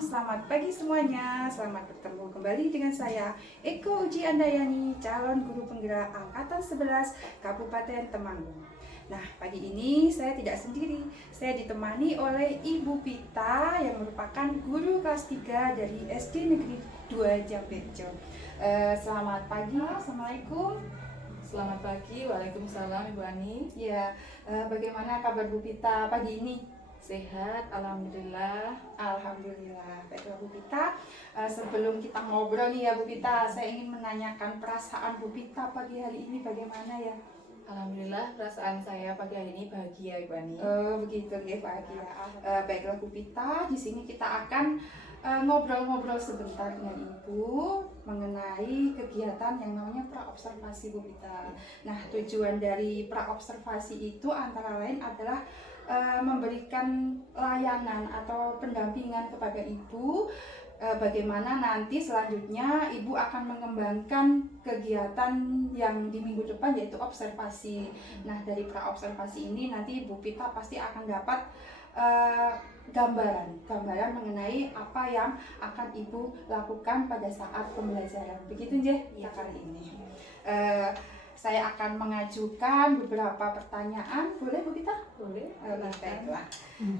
selamat pagi semuanya. Selamat bertemu kembali dengan saya, Eko Uji Andayani, calon guru penggerak Angkatan 11 Kabupaten Temanggung. Nah, pagi ini saya tidak sendiri. Saya ditemani oleh Ibu Pita yang merupakan guru kelas 3 dari SD Negeri 2 Jambejo. Selamat pagi, Assalamualaikum. Selamat pagi, waalaikumsalam Ibu Ani. Ya, bagaimana kabar Bu Pita pagi ini? Sehat, alhamdulillah. Alhamdulillah. Baiklah Bu Pita, sebelum kita ngobrol nih ya Bu Pita, saya ingin menanyakan perasaan Bu Pita pagi hari ini bagaimana ya? Alhamdulillah, perasaan saya pagi hari ini bahagia Ibu Ani. Begitu ya bahagia. Baiklah Bu Pita, di sini kita akan ngobrol-ngobrol sebentar dengan Ibu mengenai kegiatan yang namanya praobservasi Bu Pita. Nah, tujuan dari praobservasi itu antara lain adalah memberikan layanan atau pendampingan kepada Ibu bagaimana nanti selanjutnya Ibu akan mengembangkan kegiatan yang di minggu depan yaitu observasi. Nah, dari praobservasi ini nanti Ibu Pita pasti akan dapat gambaran mengenai apa yang akan Ibu lakukan pada saat pembelajaran. Begitu ya kali ini. Saya akan mengajukan beberapa pertanyaan. Boleh Bu Pita? Boleh. Baiklah.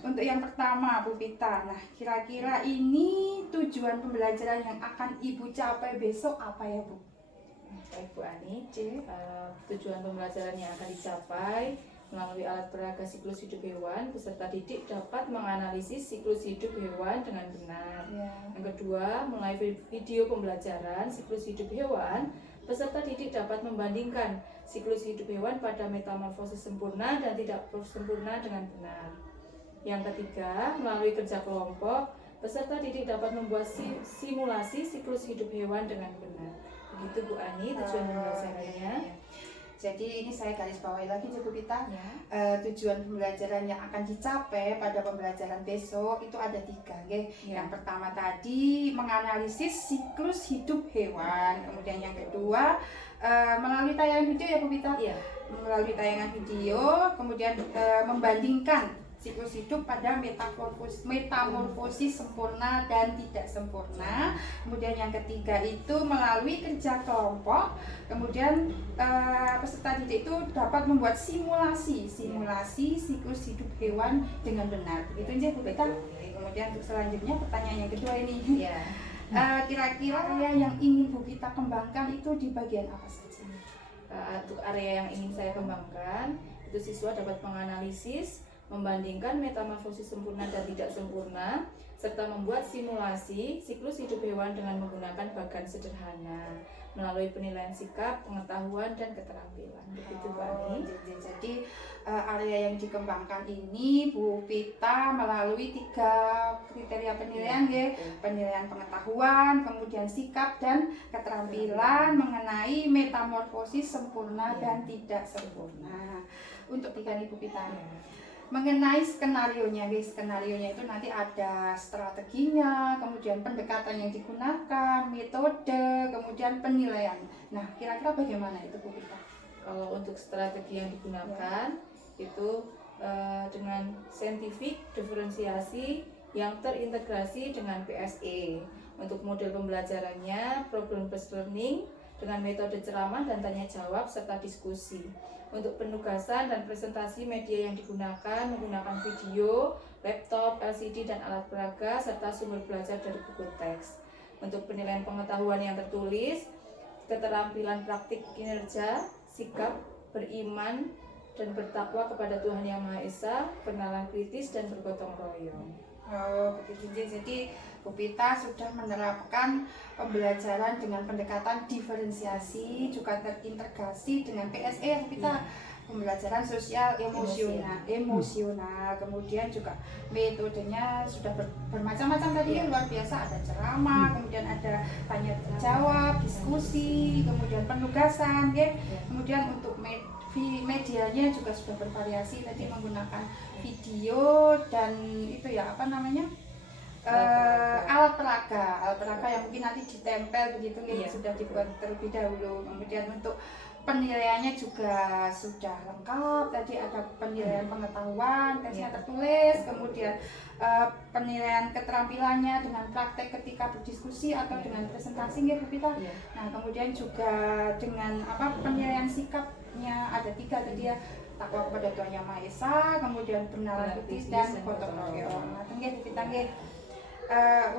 Untuk yang pertama Bu Pita, nah kira-kira ini tujuan pembelajaran yang akan Ibu capai besok apa ya Bu? Baik Bu Ani, tujuan pembelajaran yang akan dicapai melalui alat peraga siklus hidup hewan, peserta didik dapat menganalisis siklus hidup hewan dengan benar. Yang kedua, melalui video pembelajaran siklus hidup hewan, peserta didik dapat membandingkan siklus hidup hewan pada metamorfosis sempurna dan tidak sempurna dengan benar. Yang ketiga, melalui kerja kelompok, peserta didik dapat membuat simulasi siklus hidup hewan dengan benar. Begitu Bu Ani, tujuan pembelajarannya. Jadi ini saya garis bawahi lagi Bu Pita. Ya. Tujuan pembelajaran yang akan dicapai pada pembelajaran besok itu ada 3 ya. Yang pertama tadi menganalisis siklus hidup hewan. Kemudian yang kedua melalui tayangan video ya Bu Pita. Ya. Melalui tayangan video, kemudian membandingkan siklus hidup pada metamorfosis sempurna dan tidak sempurna. Kemudian yang ketiga itu melalui kerja kelompok. Kemudian peserta didik itu dapat membuat simulasi siklus hidup hewan dengan benar. Begitu aja Bu Pita. Kemudian untuk selanjutnya pertanyaan yang kedua ini. Kira-kira yang ingin Bu Pita kembangkan itu di bagian apa saja? Untuk area yang ingin saya kembangkan, itu siswa dapat menganalisis, membandingkan metamorfosis sempurna dan tidak sempurna, serta membuat simulasi siklus hidup hewan dengan menggunakan bagan sederhana melalui penilaian sikap, pengetahuan, dan keterampilan. Begitu Bu Ani. Jadi area yang dikembangkan ini Bu Pita melalui 3 kriteria penilaian ya. Penilaian pengetahuan, kemudian sikap dan keterampilan mengenai metamorfosis sempurna dan tidak sempurna. Untuk 3 Bu Pita. Mengenai skenarionya itu nanti ada strateginya, kemudian pendekatan yang digunakan, metode, kemudian penilaian. Nah, kira-kira bagaimana itu Bu Pita? Kalau untuk strategi yang digunakan itu dengan scientific diferensiasi yang terintegrasi dengan PSE. Untuk model pembelajarannya problem based learning dengan metode ceramah dan tanya jawab serta diskusi. Untuk penugasan dan presentasi media yang digunakan menggunakan video, laptop, LCD dan alat peraga serta sumber belajar dari buku teks. Untuk penilaian pengetahuan yang tertulis, keterampilan praktik kinerja, sikap, beriman dan bertakwa kepada Tuhan Yang Maha Esa, kenalan kritis dan bergotong royong. Begitu. Jadi Bu Pita sudah menerapkan pembelajaran dengan pendekatan diferensiasi, juga terintegrasi dengan PSE Bu Pita. Pembelajaran sosial emosional, kemudian juga metodenya sudah bermacam-macam tadi luar biasa, ada ceramah, kemudian ada tanya jawab, diskusi, kemudian penugasan ya. Kemudian untuk medianya juga sudah bervariasi tadi menggunakan video dan itu ya apa namanya alat peraga yang mungkin nanti ditempel begitu ya, sudah dibuat terlebih dahulu. Kemudian untuk penilaiannya juga sudah lengkap. Tadi ada penilaian pengetahuan, tesnya tertulis, kemudian penilaian keterampilannya dengan praktek ketika berdiskusi atau dengan presentasi ya Bu Pita. Nah kemudian juga dengan penilaian sikapnya ada 3 tadi ya, takwa kepada Tuhan Yang Maha Esa, kemudian benar kritis dan gotong royong. Nah Bu Pita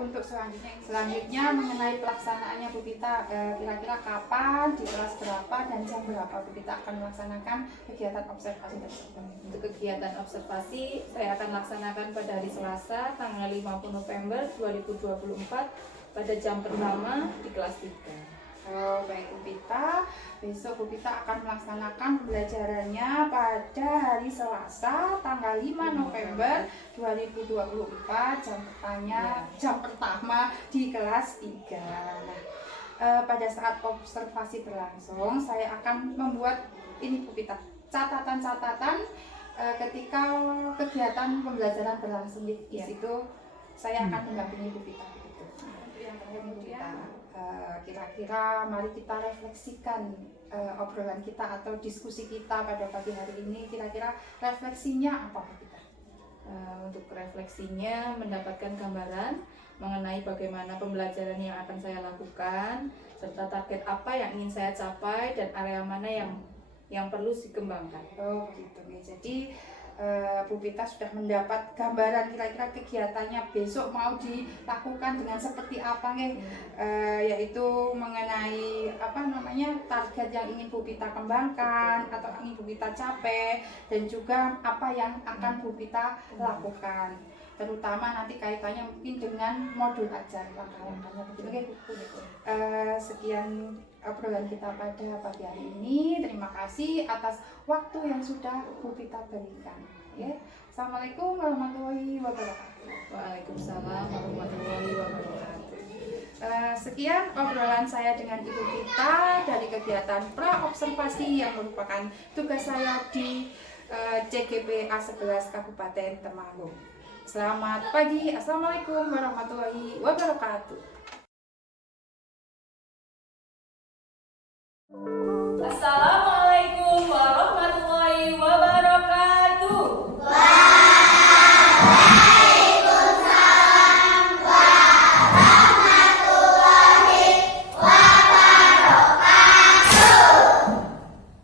untuk selanjutnya mengenai pelaksanaannya Bu Pita, kira-kira kapan, di kelas berapa dan jam berapa Bu Pita akan melaksanakan kegiatan observasi tersebut? Untuk kegiatan observasi saya akan laksanakan pada hari Selasa tanggal 50 November 2024 pada jam pertama di kelas 3. Oh baik Bu Pita, besok Bu Pita akan melaksanakan pembelajarannya pada hari Selasa tanggal 5 November 2024 jam pertama di kelas 3. Nah, pada saat observasi berlangsung saya akan membuat ini Bu Pita, catatan-catatan ketika kegiatan pembelajaran berlangsung di situ saya akan mendampingi Bu Pita gitu. Yang terakhir Bu Pita, kira-kira mari kita refleksikan obrolan kita atau diskusi kita pada pagi hari ini, kira-kira refleksinya apa Bu Pita? Untuk refleksinya mendapatkan gambaran mengenai bagaimana pembelajaran yang akan saya lakukan serta target apa yang ingin saya capai dan area mana yang perlu dikembangkan. Oh gitu nih. Jadi Bu Pita sudah mendapat gambaran kira-kira kegiatannya besok mau dilakukan dengan seperti apa nih, yaitu mengenai target yang ingin Bu Pita kembangkan atau ingin Bu Pita capai, dan juga apa yang akan Bu Pita lakukan, terutama nanti kaitannya mungkin dengan modul ajar langkah-langkahnya begitu. Sekian obrolan kita pada pagi hari ini. Terima kasih atas waktu yang sudah Bu Pita berikan. Ya. Assalamualaikum warahmatullahi wabarakatuh. Waalaikumsalam warahmatullahi wabarakatuh. Sekian obrolan saya dengan Ibu Pita dari kegiatan pra-observasi yang merupakan tugas saya di CGP A11 Kabupaten Temanggung. Selamat pagi. Assalamualaikum warahmatullahi wabarakatuh. Assalamualaikum warahmatullahi wabarakatuh.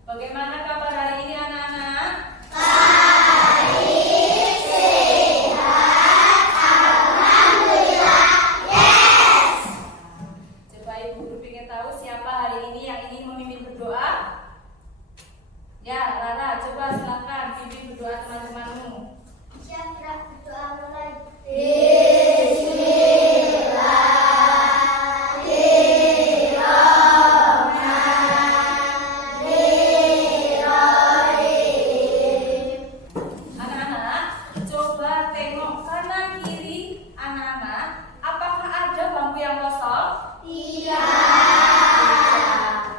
Bagaimana kabar hari ini anak-anak? Coba Ibu Guru ingin tahu siapa hari ini yang ingin memimpin berdoa? Ya, Rara, coba silakan pimpin berdoa teman-temanmu. Siapa berdoa mulai? Anak-anak, coba tengok kanan kiri anak-anak. Apakah ada bangku yang kosong? Iya.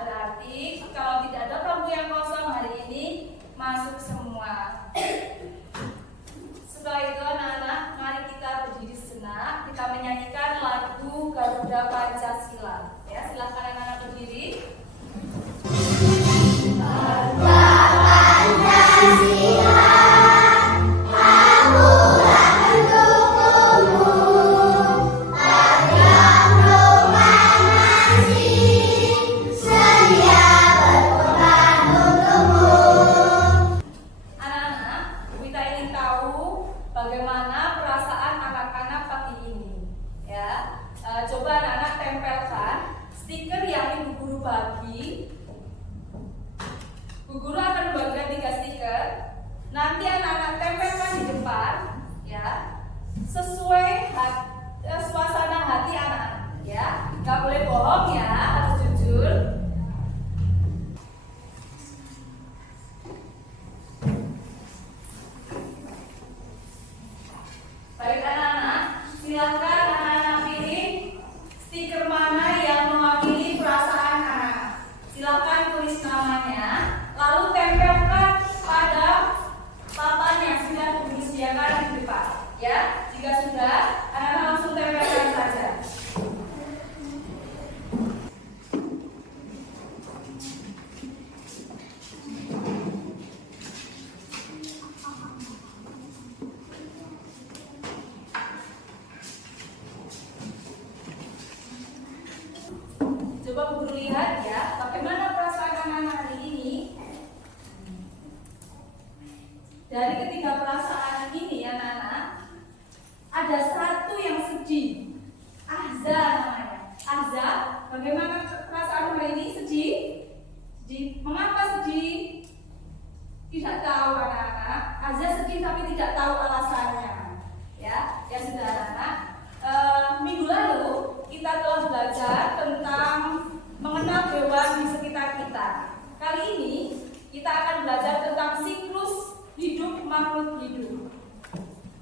Berarti kalau tidak ada bangku yang kosong hari ini masuk semua. Setelah itu anak-anak, mari kita berdiri sejenak. Kita menyanyikan lagu Garuda Pancasila. Ya, silakan anak-anak berdiri. Anak-anak, kita ingin tahu bagaimana perasaan anak-anak pagi ini. Ya, coba anak-anak tempelkan stiker yang Ibu Guru bagi. Bu Guru akan membagikan 3 stiker. Nanti anak-anak tempelkan di depan, ya, sesuai suasana hati anak-anak. Ya, nggak boleh bohong ya, harus jujur. Baik anak-anak, silakan anak-anak pilih stiker mana yang mewakili perasaan anak. Silakan tulis namanya, lalu tempelkan pada papan yang sudah disediakan di depan. Ya, jika sudah, anak-anak langsung tempelkan saja. Coba Bu Guru lihat ya, bagaimana perasaan anak-anak hari ini. Dari ketiga perasaan ini anak-anak, ada satu yang sedih. Ahza namanya. Ahza, bagaimana perasaan hari ini? Sedih? Sedih. Mengapa sedih? Tidak tahu anak-anak. Ahza sedih tapi tidak tahu alasannya. Ya sudah anak-anak. Minggu lalu kita telah belajar tentang mengenal hewan di sekitar kita. Kali ini kita akan belajar tentang siklus hidup makhluk hidup.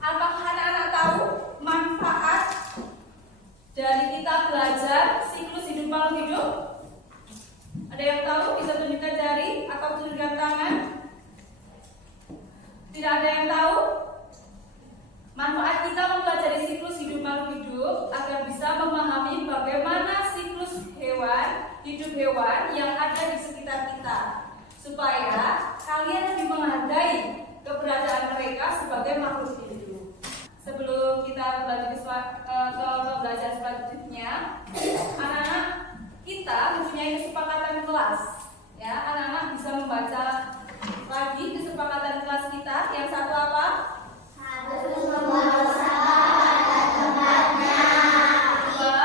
Apakah anak-anak tahu manfaat dari kita belajar siklus hidup makhluk hidup? Ada yang tahu? Bisa tunjukkan jari atau tunjukkan tangan? Tidak ada yang tahu? Manfaat kita mempelajari siklus hidup makhluk hidup agar bisa memahami bagaimana siklus hidup hewan yang ada di sekitar kita, supaya kalian lebih menghargai keberadaan mereka sebagai makhluk hidup. Sebelum kita berlanjut ke pembelajaran selanjutnya, anak-anak kita mempunyai kesepakatan kelas. Ya, anak-anak bisa membaca lagi kesepakatan kelas kita. Yang satu apa? Harus membuang sampah pada tempatnya. Dua,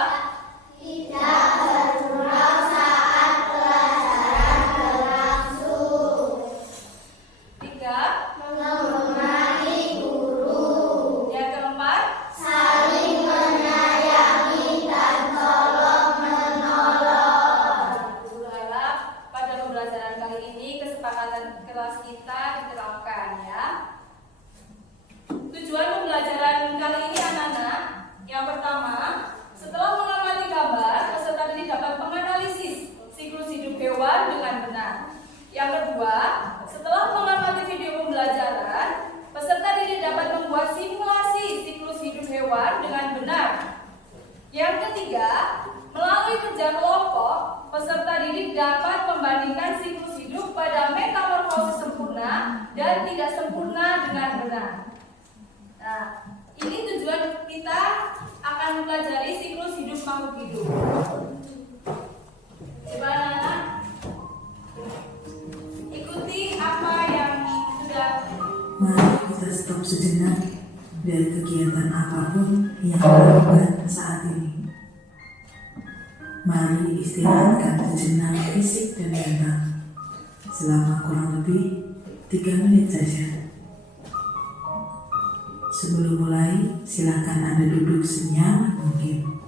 Tidak bergurau saat pelajaran berlangsung. tiga, Menghormati guru. yang keempat, Saling menyayangi dan tolong menolong. Guru harap pada pembelajaran kali ini kesepakatan kelas kita diterapkan ya. Tujuan pembelajaran kali ini anak-anak, yang pertama, setelah mengamati gambar, peserta didik dapat menganalisis siklus hidup hewan dengan benar. Yang kedua, setelah mengamati video pembelajaran, peserta didik dapat membuat simulasi siklus hidup hewan dengan benar. Yang ketiga, melalui kerja kelompok, peserta didik dapat membandingkan siklus hidup pada metamorfosis sempurna dan tidak sempurna dengan benar. Nah, ini tujuan kita akan mempelajari siklus hidup makhluk hidup. Coba anak-anak ikuti apa yang sudah. Mari kita stop sejenak dari kegiatan apapun yang dilakukan saat ini. Mari istirahatkan sejenak fisik dan mental selama kurang lebih 3 menit saja. Sebelum mulai, silakan Anda duduk senyaman mungkin.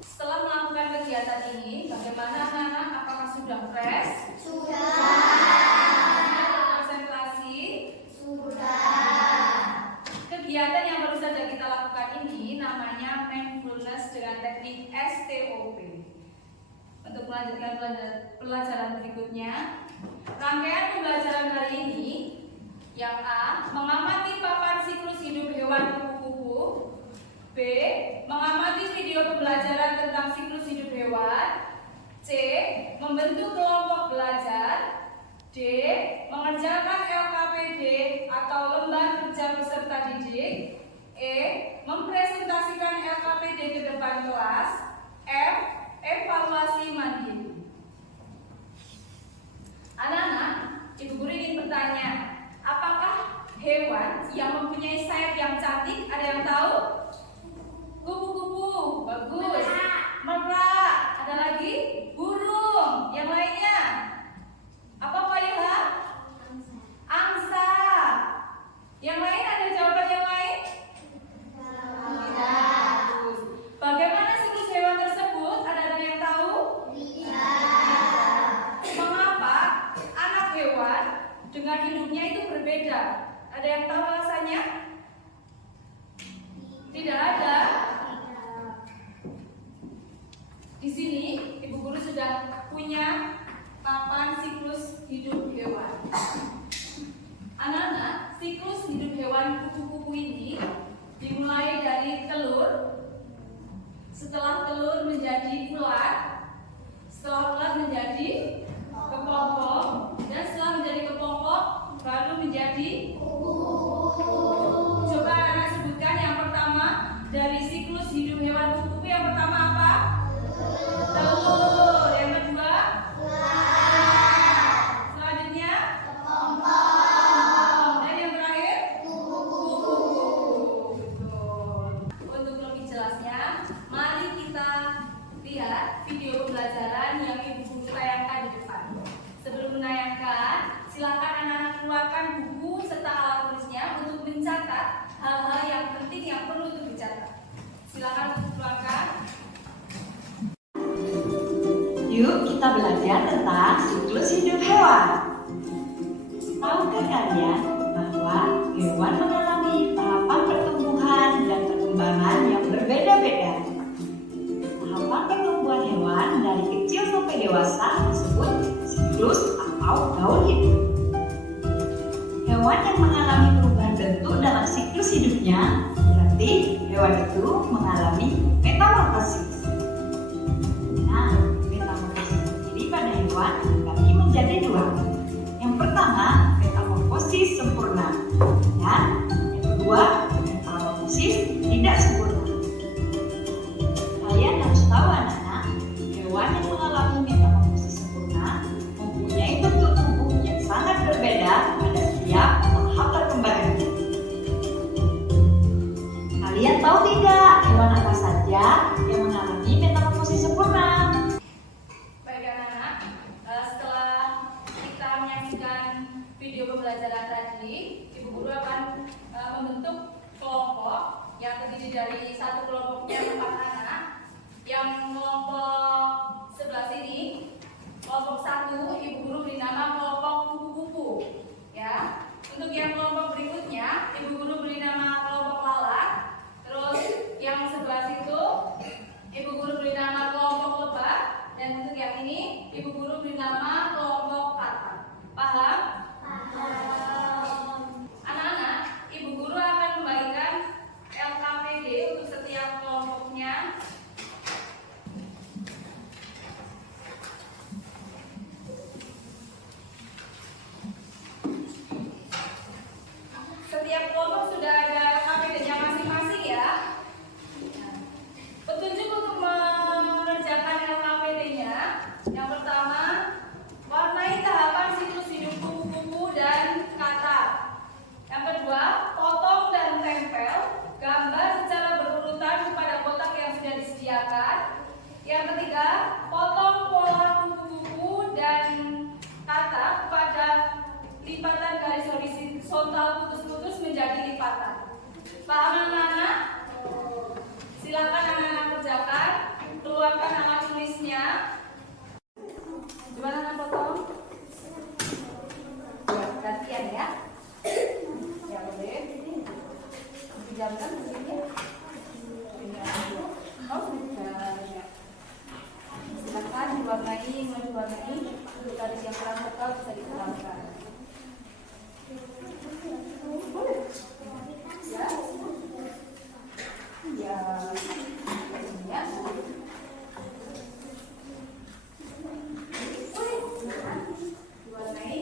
Setelah melakukan kegiatan ini, bagaimana anak-anak? Apakah sudah fresh? Sudah. Konsentrasi? Sudah. Kegiatan yang baru saja kita lakukan ini namanya mindfulness dengan teknik STOP. Untuk melanjutkan pelajaran berikutnya, rangkaian pembelajaran kali ini yang A. Mengamati papan siklus hidup hewan kupu-kupu. B. Mengamati video pembelajaran tentang siklus hidup hewan. C. Membentuk kelompok belajar. D. Mengerjakan LKPD atau lembar kerja peserta didik. E. Mempresentasikan LKPD ke depan kelas. F. Evaluasi mandiri. Anak-anak, Ibu Guru ingin bertanya, apakah hewan yang mempunyai sayap yang cantik? Ada yang tahu? Kupu-kupu, bagus. Merak, ada lagi? Burung, yang lainnya? Apa Pak Ilha? Angsa. Yang lain ada jawaban yang lain? Bagus. Bagaimana siklus hewan tersebut? Ada yang tahu? Mengapa anak hewan dengan hidupnya itu berbeda? Ada yang tahu alasannya? Tidak ada. Di sini Ibu Guru sudah punya papan siklus hidup hewan. Anak-anak, siklus hidup hewan kupu-kupu ini dimulai dari telur. Setelah telur menjadi ulat, setelah ulat menjadi kepompong, dan setelah menjadi kepompong baru menjadi kupu-kupu. Coba anak-anak sebutkan yang pertama dari siklus hidup hewan kupu-kupu. Yang pertama apa? Telur. Silakan untuk keluarkan. Yuk kita belajar tentang siklus hidup hewan. Tahukah kalian bahwa hewan mengalami tahapan pertumbuhan dan perkembangan yang berbeda-beda? Tahapan pertumbuhan hewan dari kecil sampai dewasa disebut siklus atau gaul hidup. Hewan yang mengalami perubahan bentuk dalam siklus hidupnya berarti hewan itu mengalami metamorfosis. Nah, metamorfosis sendiri pada hewan dibagi menjadi dua. Yang pertama, metamorfosis sempurna, dan yang kedua, metamorfosis tidak sempurna. Kalian harus tahu anak-anak, hewan yang mengalami metamorfosis sempurna mempunyai bentuk tubuh yang sangat berbeda pada setiap tahap perkembangannya. Kalian tahu tidak hewan apa saja yang mengalami metamorfosis sempurna? Baik anak-anak, setelah kita menyaksikan video pembelajaran tadi, Ibu Guru akan membentuk kelompok yang terdiri dari satu kelompoknya 4 anak. Yang kelompok sebelah sini, kelompok 1, Ibu Guru beri nama kelompok kupu-kupu. Ya, untuk yang kelompok berikutnya, Ibu Guru beri nama kelompok lalat. Terus yang sebelah situ, Ibu Guru beri nama kelompok lebah. Dan untuk yang ini, Ibu Guru beri nama kelompok katak. Paham? Anak-anak, Ibu Guru akan membagikan LKPD untuk setiap kelompoknya. Setiap kelompok sudah ada LKPD-nya masing-masing ya. Petunjuk untuk mengerjakan LKPD-nya. Yang pertama, warnai tahapan siklus hidup kupu-kupu dan katak. Yang kedua, potong dan tempel gambar secara berurutan kepada kotak yang sudah disediakan. Yang ketiga, potong pola kupu-kupu dan katak pada lipatan garis horizontal putus-putus menjadi lipatan. Paham anak-anak? Silakan anak-anak kerjakan. Keluarkan alat tulisnya. Gimana anak potong? Gantian ya. Ya boleh. Dijamkan begini. Oh sudah. Silakan diwarnai, mau diwarnai. Garis yang kurang tebal bisa dihilangkan. Boleh. Ya. Ya. Ya. Diwarnai.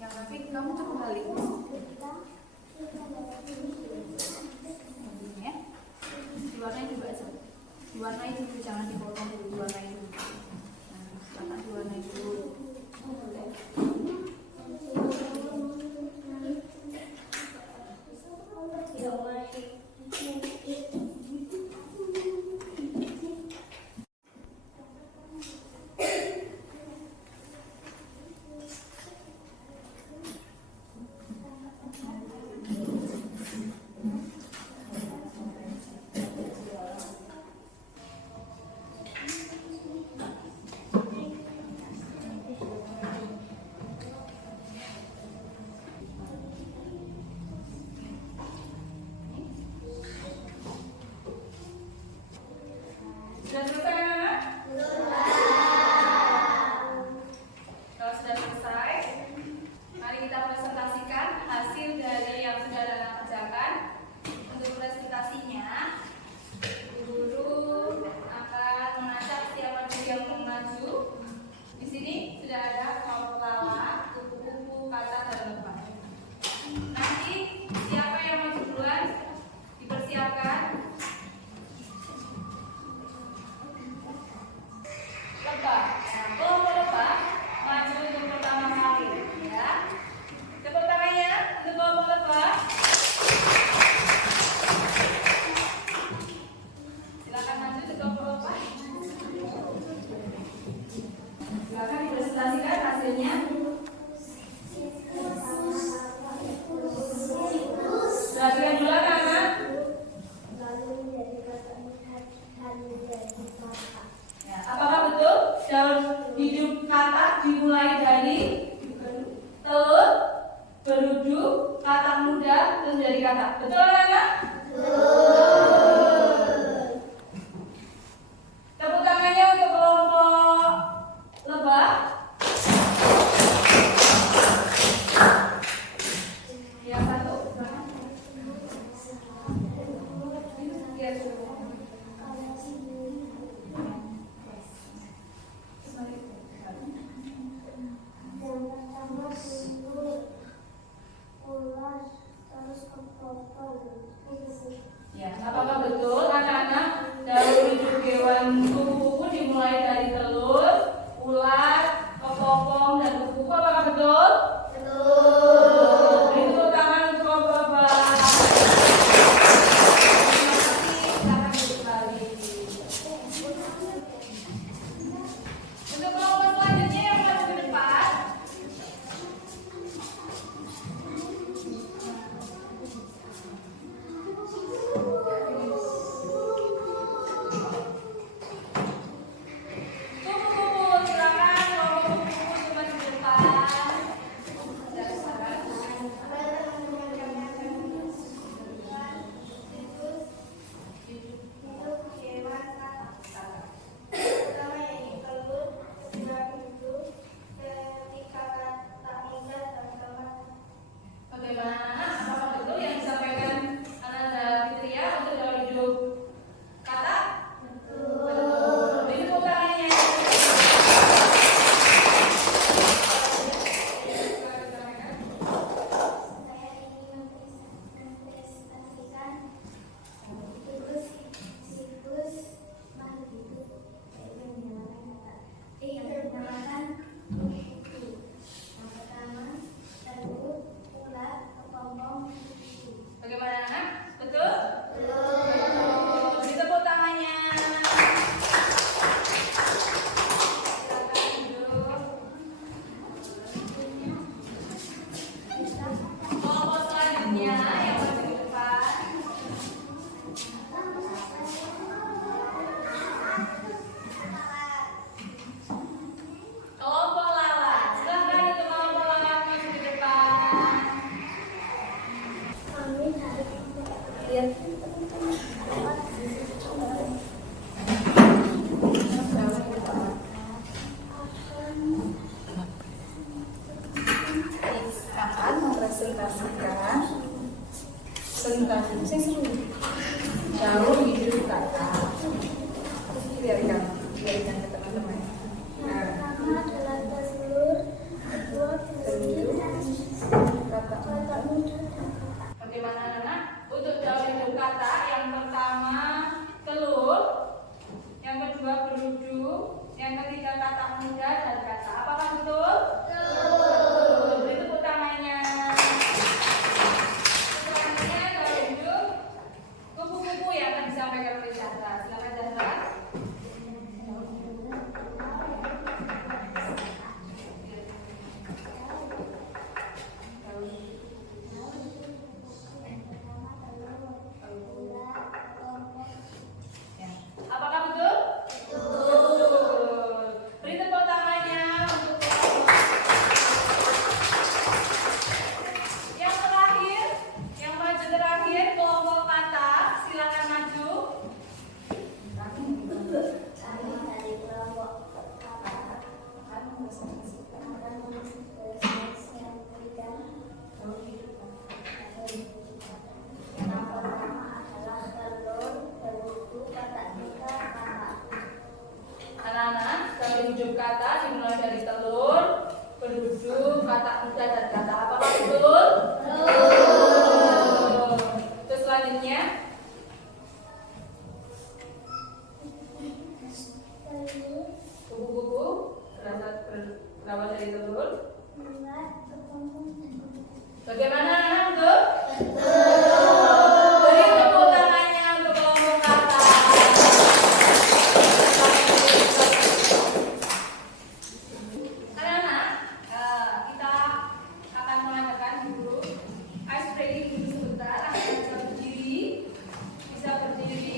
Yang rapi kamu cukup balik. Ya. Diwarnai juga aja. Diwarnai dulu, jangan dipotong dulu, diwarnai dulu. Nah, diwarnai dulu. Sudah selesai anak-anak? Kalau sudah selesai, mari kita presentasikan hasil dari yang sudah anak kerjakan. Untuk presentasinya, guru akan mengajak siapa dulu yang mau maju. Di sini sudah ada kelompok lalat, kupu-kupu, katak, dan lebah. Nanti siapa yang maju duluan dipersiapkan. Lebah. Nah, kelompok lebah maju untuk pertama kali, ya. Tepuk tangannya untuk kelompok lebah. Silakan maju ke kelompok lebah. Silakan dipresentasikan hasilnya. dimulai dari telur, berudu, kata muda, terus dari kata. Betul anak-anak? Tepuk tangannya untuk kelompok lebah. Yang satu. Ya, apakah betul anak-anak daur hidup hewan kupu-kupu dimulai dari telur, ular, kepopong, dan kupu-kupu? Apakah betul? Betul. Beri tepuk tangan untuk kelompok lebah. Terima kasih. Silakan duduk kembali. Untuk kelompok selanjutnya yang maju ke depan. Kupu-kupu, silakan kelompok kupu-kupu maju ke depan. Dari sana. Bagaimana? Apakah betul yang disampaikan Ananda Fitria untuk daur hidup kata? Betul. Beri tepuk tangannya. Bagaimana anak? Betul? Betul. Beri tepuk tangannya. Silakan duduk. Kelompok selanjutnya yang maju ke depan. Kelompok lalat. Silakan untuk kelompok lalat maju ke depan. Akan mempresentasikan tentang daur hidup kata. Biarkan ke teman-teman. Nah, Bagaimana anak? Untuk daur hidup kata yang pertama telur, yang kedua berudu, yang ketiga kata muda dan kata. Apakah betul? Betul. Beri tepuk tangannya. Selanjutnya daur hidup kupu-kupu yang akan disampaikan oleh Zahra. Silakan Zahra. Apakah betul? Betul. Beri tepuk tangannya untuk yang terakhir, yang maju terakhir kelompok kata. Silakan maju. Anak-anak, daur hidup kata dimulai dari telur, berudu, kata muda dan kata. Apakah betul? Betul. Terus selanjutnya kupu-kupu berawal dari telur. Bagaimana anak betul? Beri tepuk tangannya untuk kelompok kata. Anak-anak, kita akan mengadakan dulu ice breaking dulu sebentar. Anak bisa berdiri, bisa berdiri.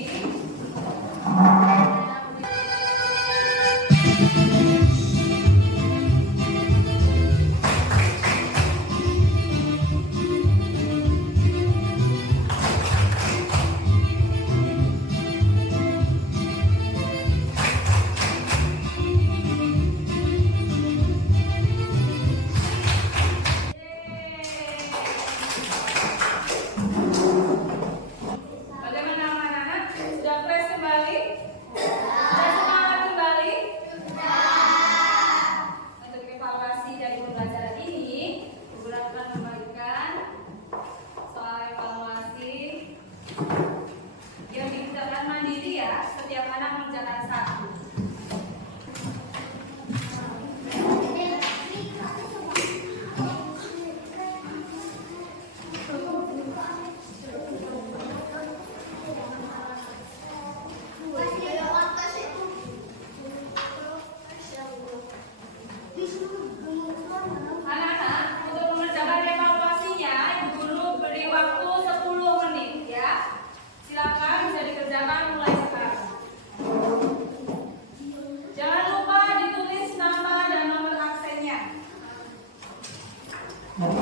Baiklah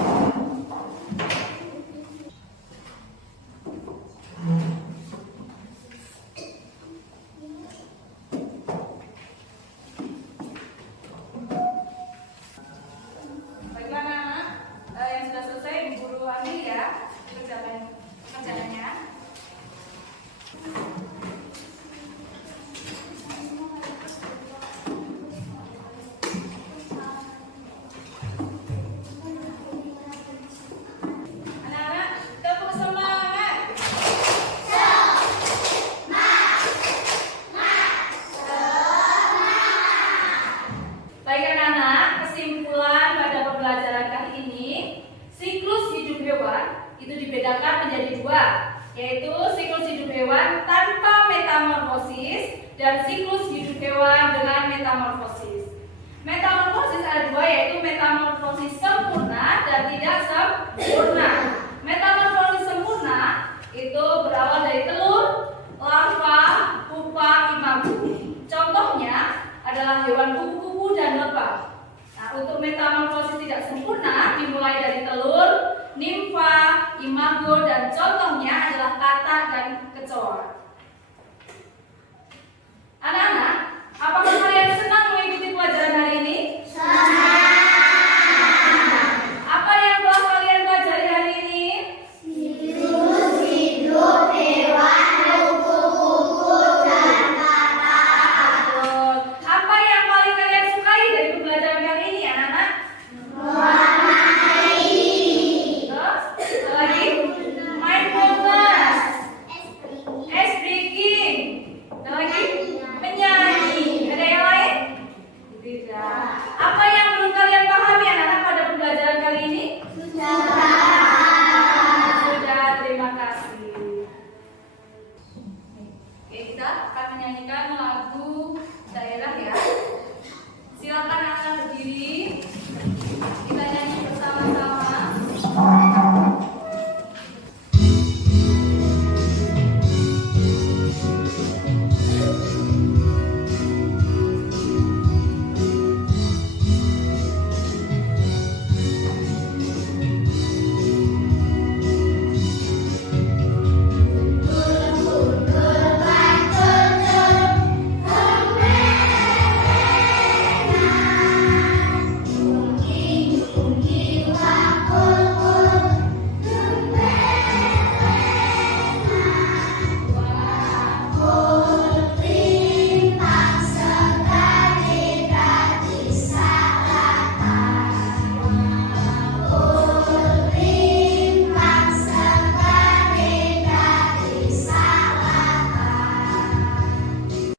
anak-anak, yang sudah selesai Bu Guru ambil ya pekerjaannya. Anak-anak, tepuk semangat. Baik anak-anak, kesimpulan pada pembelajaran kali ini, siklus hidup hewan itu dibedakan menjadi dua, yaitu siklus hidup hewan tanpa metamorfosis dan siklus hidup hewan dengan metamorfosis. Metamorfosis ada dua, yaitu metamorfosis sempurna dan tidak sempurna. Metamorfosis sempurna itu berawal dari telur, larva, pupa, imago. Contohnya adalah hewan kupu-kupu dan lebah. Nah, untuk metamorfosis tidak sempurna dimulai dari telur, nimfa, imago, dan contohnya adalah katak dan kecoa. Anak-anak, apakah kalian senang mengikuti pelajaran hari ini? Apa yang telah kalian pelajari hari ini? Siklus hidup hewan, kupu-kupu, dan Betul. Apa yang paling kalian sukai dari pembelajaran kali ini, anak-anak? Terus, apa lagi? Mindfulness, ice breaking, ada lagi? Menyanyi. Ada yang lain? Tidak. Apa yang belum kalian pahami, anak-anak, pada pembelajaran kali ini? Sudah, terima kasih. Oke, kita akan menyanyikan lagu daerah ya. Silakan anak berdiri. Kita nyanyi bersama-sama.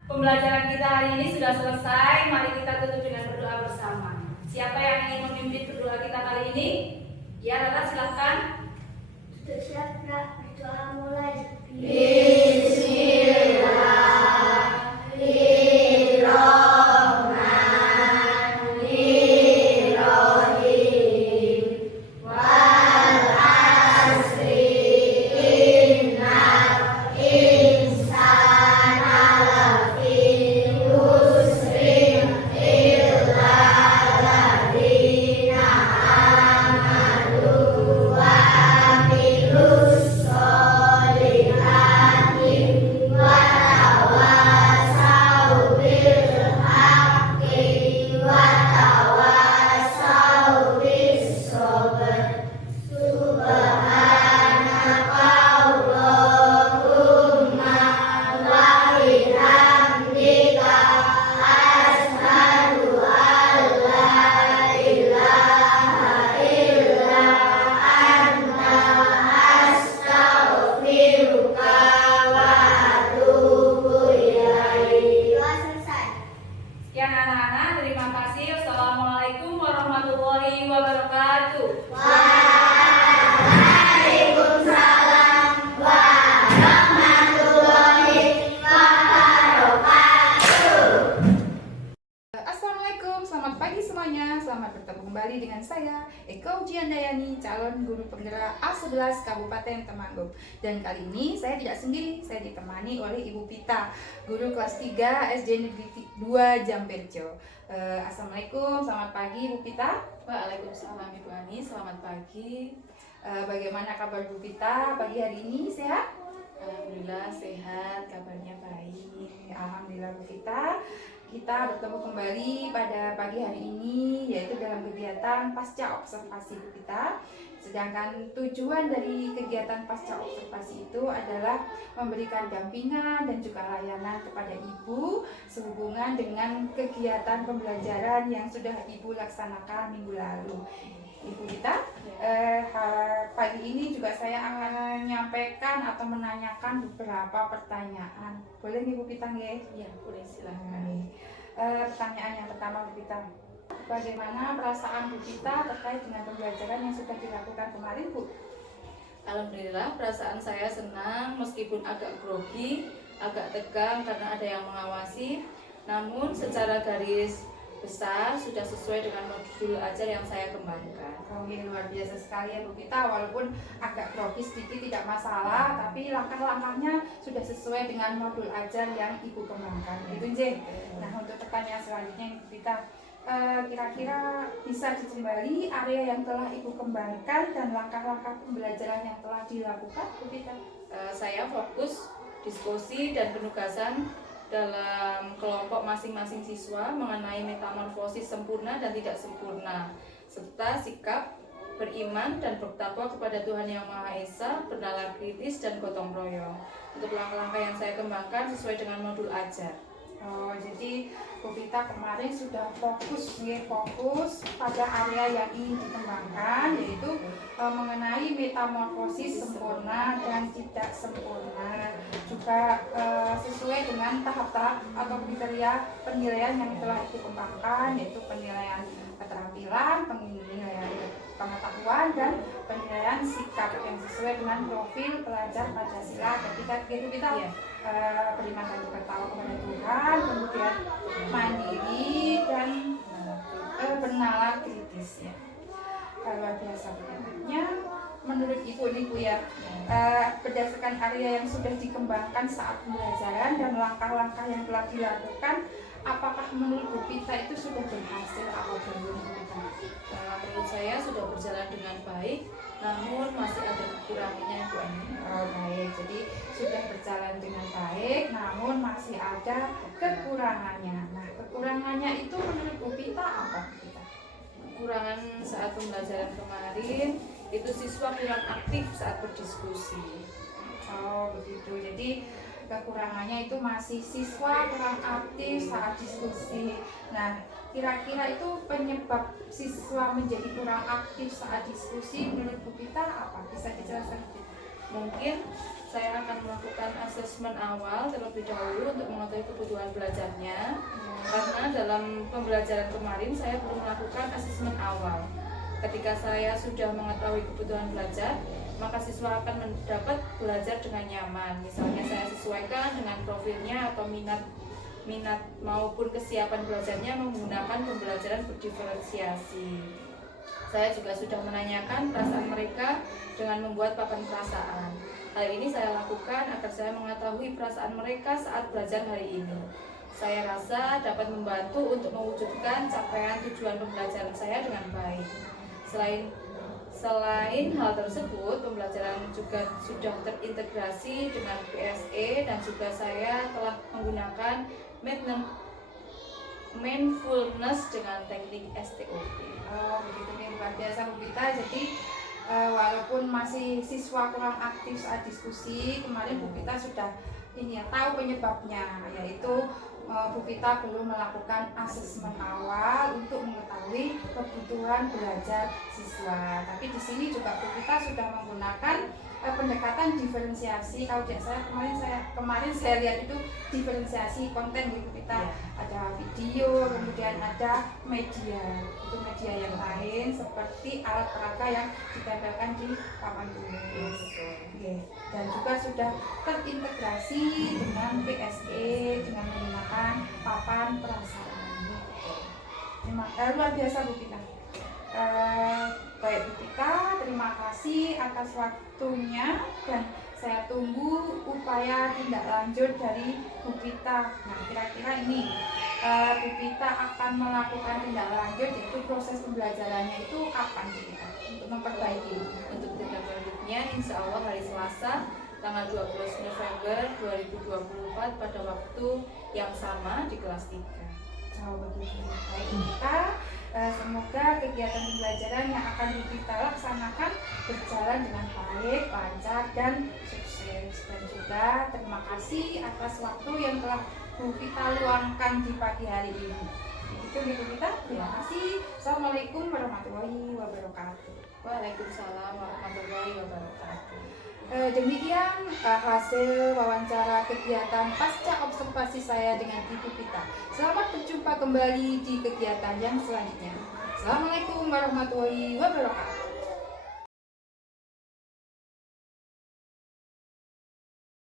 Pembelajaran kita hari ini sudah selesai. Mari kita tutup dengan berdoa bersama. Siapa yang ingin memimpin berdoa kita kali ini? Ya, Rara, silahkan. berdoa mulai. Sekian anak-anak, terima kasih. Wassalamualaikum warahmatullahi wabarakatuh. Waalaikumsalam warahmatullahi wabarakatuh. Assalamualaikum, selamat pagi semuanya, selamat berjumpa. bertemu kembali dengan saya, Eko Ujiandayani, calon guru penggerak A11 Kabupaten Temanggung. Dan kali ini saya tidak sendiri, saya ditemani oleh Ibu Pita, guru kelas 3 SD Negeri 2 Jamberjo. Assalamualaikum, selamat pagi Bu Pita. Waalaikumsalam Ibu Ani, selamat pagi. Bagaimana kabar Bu Pita pagi hari ini, sehat? Alhamdulillah sehat, kabarnya baik. Alhamdulillah Bu Pita, kita bertemu kembali pada pagi hari ini, yaitu dalam kegiatan pasca observasi Bu Pita. Sedangkan tujuan dari kegiatan pasca observasi itu adalah memberikan dampingan dan juga layanan kepada Ibu sehubungan dengan kegiatan pembelajaran yang sudah Ibu laksanakan minggu lalu. Ibu Pita, pagi ini juga saya akan menyampaikan atau menanyakan beberapa pertanyaan. Boleh Ibu Pita nggih? Ya, boleh silakan. Pertanyaan yang pertama Bu Pita, bagaimana perasaan Bu Pita terkait dengan pembelajaran yang sudah dilakukan kemarin Bu? Alhamdulillah perasaan saya senang meskipun agak grogi, agak tegang karena ada yang mengawasi. Namun secara garis besar sudah sesuai dengan modul ajar yang saya kembangkan. Oke, luar biasa sekali ya Bu Pita, walaupun agak grogi sedikit tidak masalah, tapi langkah-langkahnya sudah sesuai dengan modul ajar yang Ibu kembangkan. Itu J. Nah, untuk pertanyaan selanjutnya Bu Pita, kira-kira bisa dikembali area yang telah Ibu kembangkan dan langkah-langkah pembelajaran yang telah dilakukan Bu Pita? Saya fokus diskusi dan penugasan dalam kelompok masing-masing siswa mengenai metamorfosis sempurna dan tidak sempurna, serta sikap beriman dan bertakwa kepada Tuhan Yang Maha Esa, bernalar kritis dan gotong royong. Untuk langkah-langkah yang saya kembangkan sesuai dengan modul ajar. Oh, jadi Bu Pita kemarin sudah fokus pada area yang ingin dikembangkan, yaitu mengenai metamorfosis sempurna dan tidak sempurna, juga sesuai dengan tahap-tahap atau kriteria penilaian yang telah dikembangkan, yaitu penilaian keterampilan, penilaian pengetahuan, dan penilaian sikap yang sesuai dengan profil pelajar Pancasila ketika Bu Pita beriman dan bertakwa kepada Tuhan, kemudian mandiri dan bernalar kritis ya. Luar biasa berikutnya, menurut Ibu nih Bu ya, berdasarkan area yang sudah dikembangkan saat pembelajaran dan langkah-langkah yang telah dilakukan, apakah menurut Bu Pita itu sudah berhasil atau belum? Menurut saya sudah berjalan dengan baik, namun masih ada kekurangannya Bu Ani. Oh baik, jadi sudah berjalan dengan baik, namun masih ada kekurangannya. Nah, kekurangannya itu menurut Bu Pita apa Bu Pita? Kekurangan saat pembelajaran kemarin itu siswa kurang aktif saat berdiskusi. Oh begitu, jadi kekurangannya itu masih siswa kurang aktif saat diskusi. Nah, kira-kira itu penyebab siswa menjadi kurang aktif saat diskusi menurut Bu Pita apa? Bisa dijelaskan Bu Pita? Mungkin saya akan melakukan asesmen awal terlebih dahulu untuk mengetahui kebutuhan belajarnya. Karena dalam pembelajaran kemarin saya belum melakukan asesmen awal. Ketika saya sudah mengetahui kebutuhan belajar, maka siswa akan mendapat belajar dengan nyaman. Misalnya saya sesuaikan dengan profilnya atau minat maupun kesiapan belajarnya menggunakan pembelajaran berdiferensiasi. Saya juga sudah menanyakan perasaan mereka dengan membuat papan perasaan. Hal ini saya lakukan agar saya mengetahui perasaan mereka saat belajar hari ini. Saya rasa dapat membantu untuk mewujudkan capaian tujuan pembelajaran saya dengan baik. Selain hal tersebut, pembelajaran juga sudah terintegrasi dengan PSE dan juga saya telah menggunakan mindfulness dengan teknik STOP. Oh begitu nih, luar biasa Bu Pita. Jadi walaupun masih siswa kurang aktif saat diskusi, kemarin Bu Pita sudah tahu penyebabnya, yaitu Bu Pita belum melakukan asesmen awal untuk mengetahui kebutuhan belajar siswa. Tapi di sini juga Bu Pita sudah menggunakan pendekatan diferensiasi. Kalau tidak salah kemarin saya lihat itu diferensiasi konten Bu Pita. Ada video, kemudian ada media. Itu media yang lain seperti alat peraga yang ditempelkan di papan tulis. Dan juga sudah terintegrasi dengan PSE dengan menggunakan papan perasaan. Luar biasa Bu Pita. atas waktunya dan saya tunggu upaya tindak lanjut dari Bu Pita. Nah, kira-kira ini Bu Pita akan melakukan tindak lanjut, yaitu proses pembelajarannya itu kapan Bu Pita untuk memperbaiki? Untuk tindak lanjutnya insya Allah hari Selasa tanggal 12 November 2024 pada waktu yang sama di kelas 3. Jauh begitu. Baik Bu Pita, semoga kegiatan pembelajaran yang akan Bu Pita laksanakan berjalan dengan baik, lancar, dan sukses. Dan juga terima kasih atas waktu yang telah Bu Pita luangkan di pagi hari ini. Itu Bu Pita, terima kasih. Assalamualaikum warahmatullahi wabarakatuh. Waalaikumsalam warahmatullahi wabarakatuh. Demikian hasil wawancara kegiatan pasca observasi saya dengan Ibu Pita. Selamat berjumpa kembali di kegiatan yang selanjutnya. Assalamualaikum warahmatullahi wabarakatuh.